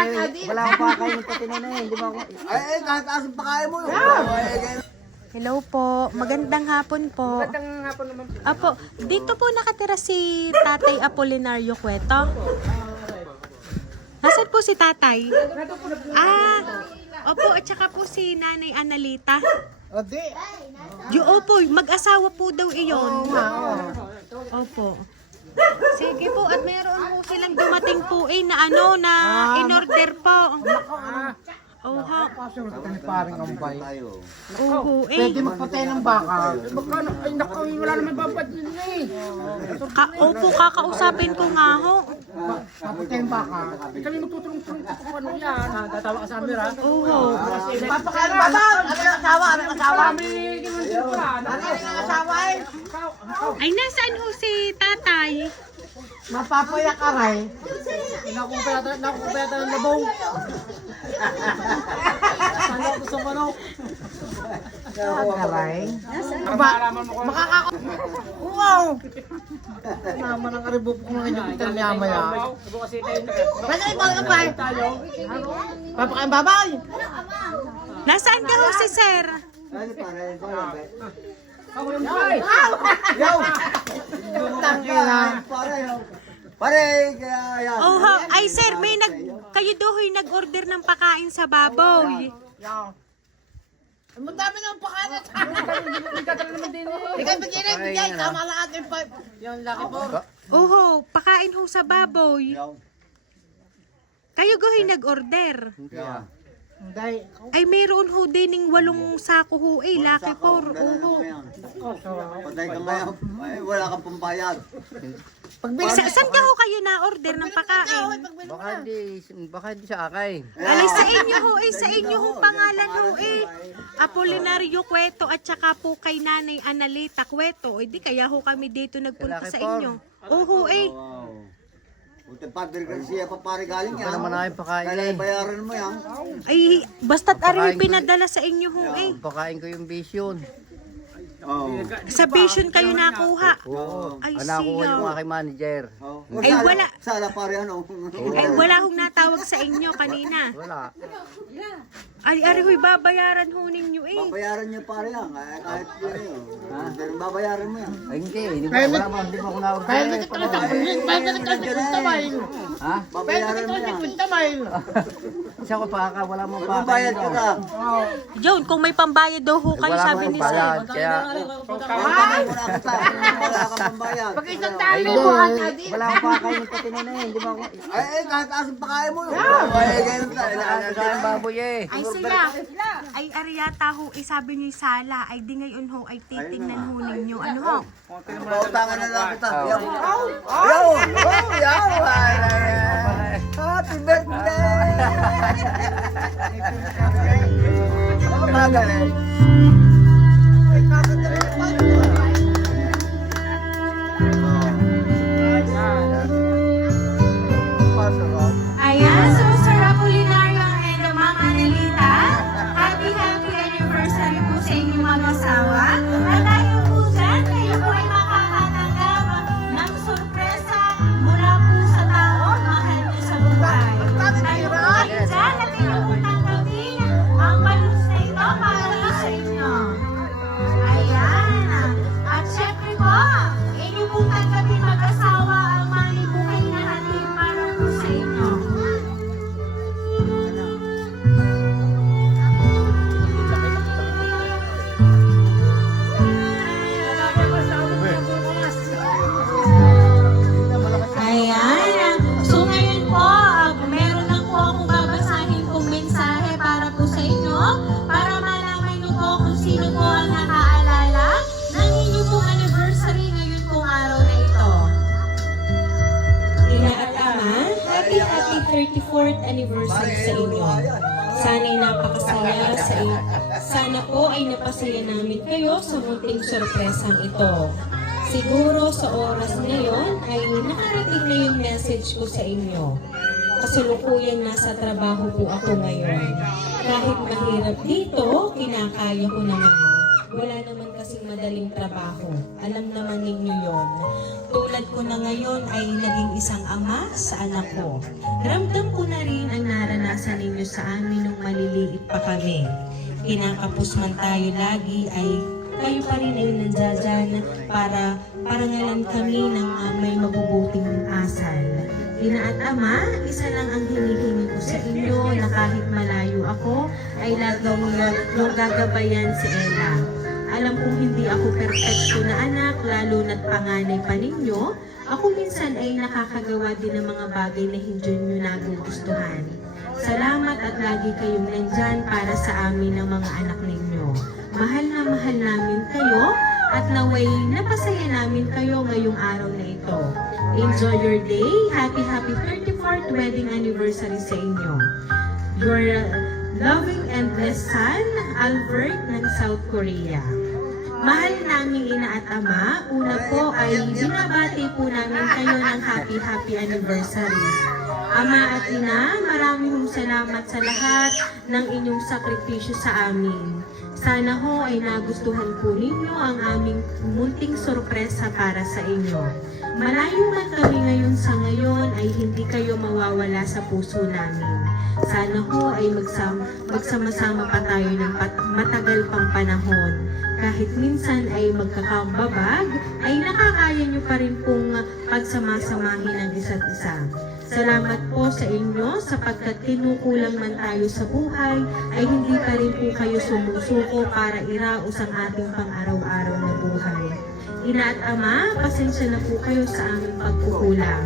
Wala akong pakain ng pati na eh. Hindi ba ako... Ay, kahit asin pakain mo. Hello po, magandang hapon po. Magandang hapon naman po. Apo, dito po nakatira si Tatay Apolinario Cueto. Nasaan po si Tatay? Opo, at saka po si Nanay Analita. Adi. Opo, mag-asawa po daw iyon. Opo. Sige po, at meron po silang dumating po na na in-order po. Oho. Pasok ka ni paring ambay. Oho, Pwede magpatay ng baka. Magkano? Ay, naku, wala naman babad yun eh. Opo, kakausapin ko nga ho. Papatay ng baka. Kami magtutulong-tulong kung ano yan. Tatawa ka sa amin, ha? Oho. Papakain ng baka. Ano yung asawa? Ano yung asawa? Kami, ganun din pa. Ano yung asawa eh? Ay, nasaan ho si Tatay? Mapapayak ka rin. Nakukupeta ng labong. Sana ako sa manok. Karay. Malaman mo ko. Wow! Naman ang karibok ko ng inyong pital niya maya. Kasi tayo Pwede kayo pang ambay? Papakain babay! Nasaan ka ho si Sir? ako yung bay. Yo! Tangina. Pare, kaya yan. Oho, ay sir, kayo daw ho'y nag-order ng pakain sa baboy. Ang dami ng pakalat. Nagkatala naman din eh. Ikaw bigyan. Tama lang ating pa. Yung laki po. Oho, pakain ho sa baboy. Kayo daw ho'y nag-order. Hindi. Ay meron ho dining 8 sako ho laki po. Oho. Patay ka ngayon. Ay, wala kang pambayad. Saan ka ho kayo na-order ng pakain? Baka di sa akay. Alay sa inyo ho, sa inyo ho pangalan ho Apolinario Cueto at saka po kay Nanay Analita Cueto. Di kaya ho kami dito nagpunta sa inyo. Oho Wow. Buti Padre Garcia pa pare galing yan. Ito naman ay pakain Kaya eh. bayaran mo yan. Ay, basta't ari pinadala sa inyo ho Pakain ko yung vision. Oo. Sa vision kayo nakuha. Oo. Ay, Nakuha yung siya. aking manager. Ay, wala. Sala pare ano. Ay, wala hong natawag sa inyo kanina. Wala. Ay, ari ho'y babayaran ho ninyo Babayaran niyo pare yan. Kahit yun yun. Pero babayaran mo yan. Ay hindi. Hindi ko ako na-order. Kaya hindi ka tayo Ha? Babayaran mo yan. Isa ko pa ka. Wala mong Magbabayad ka ka. John, kung may pambayad daw ho kayo, Wala sabi mong ni Sir. bayad. Kaya Pagkakamay mo na kita. Wala kang pambayad. Wala akong pakain ng pati na eh. Hindi ba ako... Ay, kahit asin pakain mo. Ay, ganyan tayo. sa aking baboy eh. Ay, sila. Ay, Ariata ho, sabi niyo sala. Ay, di ngayon ho, ay titingnan ho ninyo. Ano ho? Pautangan na lang kita. Yo! Yo! Yo! Happy birthday! Magaling. Ayan, so Sir Apolinario and Ma'am Analita, happy anniversary po sa inyong mag-asawa. At dahil po dyan, kayo po ay makakatanggap ng sorpresa mula po sa tao mahal nyo sa buhay. Tayo po kayo dyan at inyong po tanggapin ang balloons na ito para sa inyo. Ayan. At syempre po, inyong po tanggapin mag-asawa ang malibuhay na hatid para po sa inyo. Ayan. So ngayon po, meron lang po akong babasahin pong mensahe para po sa inyo, para malaman nyo po kung sino po ang nakaalala ng inyong pong anniversary ngayon pong araw na ito. Ina at Ama, happy 34th anniversary sa inyo. Sana'y napakasaya sa inyo. Sana po ay napasaya namin kayo sa munting sorpresang ito. Siguro sa oras ngayon ay nakarating na yung message ko sa inyo. Kasalukuyan nasa trabaho po ako ngayon. Kahit mahirap dito, kinakaya ko naman. Wala naman kasing madaling trabaho. Alam naman ninyo yon. Tulad ko na ngayon ay naging isang ama sa anak ko. Ramdam ko na rin ang nararamdaman sa amin nung maliliit pa kami. Kinakapos man tayo lagi ay kayo pa rin ay nandiyan para parangalan kami ng may mabubuting asal. Ina at Ama, isa lang ang hinihingi ko sa inyo na kahit malayo ako ay lagong gagabayan si Ella. Alam kong hindi ako perfecto na anak, lalo na't panganay pa ninyo. Ako minsan ay nakakagawa din ng mga bagay na hindi nyo nagugustuhan. Salamat at lagi kayong nandyan para sa amin ng mga anak ninyo. Mahal na mahal namin kayo at naway napasaya namin kayo ngayong araw na ito. Enjoy your day. Happy 34th wedding anniversary sa inyo. Your loving and blessed son, Albert ng South Korea. Mahal naming ina at ama, una po ay binabati po namin kayo ng happy anniversary. Ama at ina, maraming salamat sa lahat ng inyong sakripisyo sa amin. Sana ho ay nagustuhan po ninyo ang aming munting sorpresa para sa inyo. Malayo man kami ngayon sa ngayon ay hindi kayo mawawala sa puso namin. Sana ho ay magsama-sama pa tayo ng matagal pang panahon. Kahit minsan ay magkakababag, ay nakakaya nyo pa rin pong pagsamasamahin ang isa't isa. Salamat po sa inyo sapagkat kinukulang man tayo sa buhay, ay hindi pa rin po kayo sumusuko para iraos ang ating pang-araw-araw na buhay. Ina at Ama, pasensya na po kayo sa aming pagkukulang.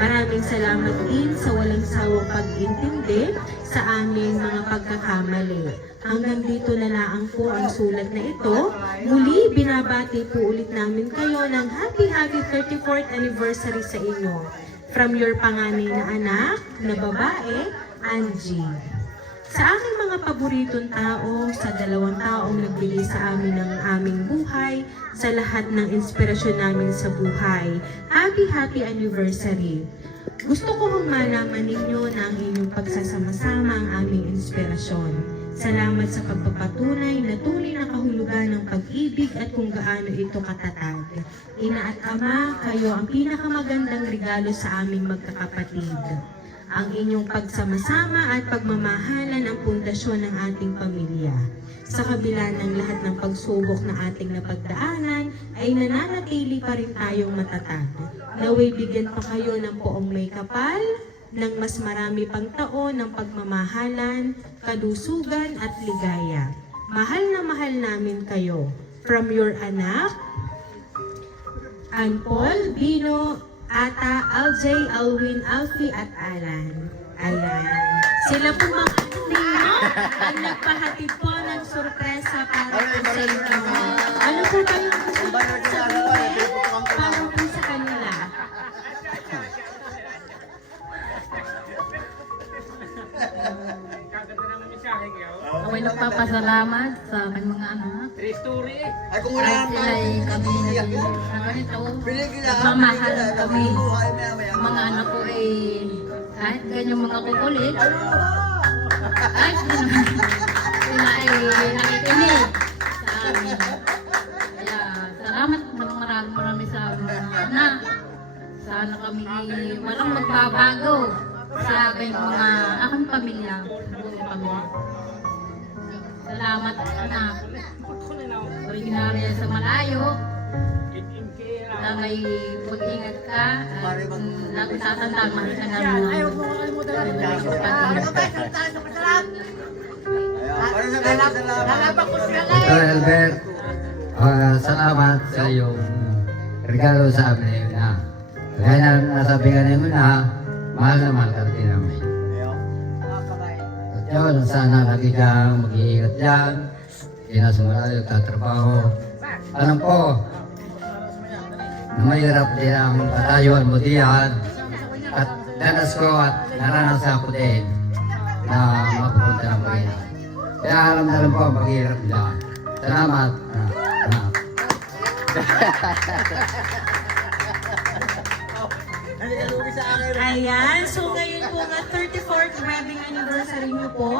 Maraming salamat din sa walang sawang pag-intindi sa aming mga pagkakamali. Hanggang dito na lang po ang sulat na ito. Muli, binabati po ulit namin kayo ng happy 34th anniversary sa inyo. From your panganay na anak, na babae, Angie. Sa aking mga paboritong tao, sa dalawang taong nagbigay sa amin ng aming buhay, sa lahat ng inspirasyon namin sa buhay, happy anniversary. Gusto ko hong malaman ninyo na ang inyong pagsasama-sama ang aming inspirasyon. Salamat sa pagpapatunay na tunay na kahulugan ng pag-ibig at kung gaano ito katatag. Ina at Ama, kayo ang pinakamagandang regalo sa aming magkakapatid. Ang inyong pagsama-sama at pagmamahalan ang pundasyon ng ating pamilya. Sa kabila ng lahat ng pagsubok na ating napagdaanan, ay nananatili pa rin tayong matatag. Naway bigyan pa kayo ng poong may kapal, ng mas marami pang taon ng pagmamahalan, kalusugan at ligaya. Mahal na mahal namin kayo. From your anak, Ann Paul, Bino, Ata, Aljay, Alwin, Alfie at Alan. Ayan. Sila po mga anak ninyo ang nagpahatid po ng sorpresa para po sa inyo. Ano po kayong gusto sabihin para po sa kanila? Ako'y nagpapasalamat sa aking mga anak. Ay kung wala Kahit sila ay kami na ganito, nagmamahalan kami. Mga anak ko ay kahit ganyang mga kukulit, ay sila ay nakikinig sa amin. Kaya salamat ng marami sa mga anak. Sana kami walang magbabago sa aking pamilya. Salamat anak. Originarya sa malayo. Na may pag-ingat ka. At natatandaan, mahal ka namin. Sir Albert, salamat sa iyong regalo sa amin na kaya na nasabi ka namin na mahal na mahal ka din namin. At yun, sana lagi kang mag-iingat dyan, hindi na sumalayo, tatrabaho. Alam ko, na mahirap din ang patayuan mo diyan at danas ko at naranasan ko din na mapupunta ng Panginoon. Kaya alam na lang po ang paghihirap nila. Salamat. Ayan, so ngayon po nga 34th wedding anniversary anniversary niyo po.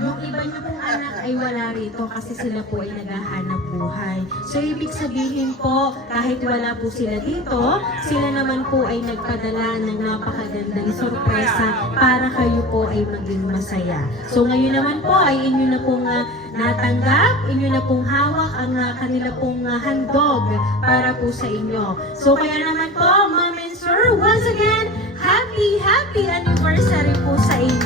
Yung iba niyo pong anak ay wala rito kasi sila po ay naghahanap buhay. So, ibig sabihin po, kahit wala po sila dito, sila naman po ay nagpadala ng napakagandang sorpresa para kayo po ay maging masaya. So, ngayon naman po ay inyo na pong natanggap, inyo na pong hawak ang kanila pong handog para po sa inyo. So, kaya naman po, Ma'am and Sir, once again, happy anniversary po sa inyo.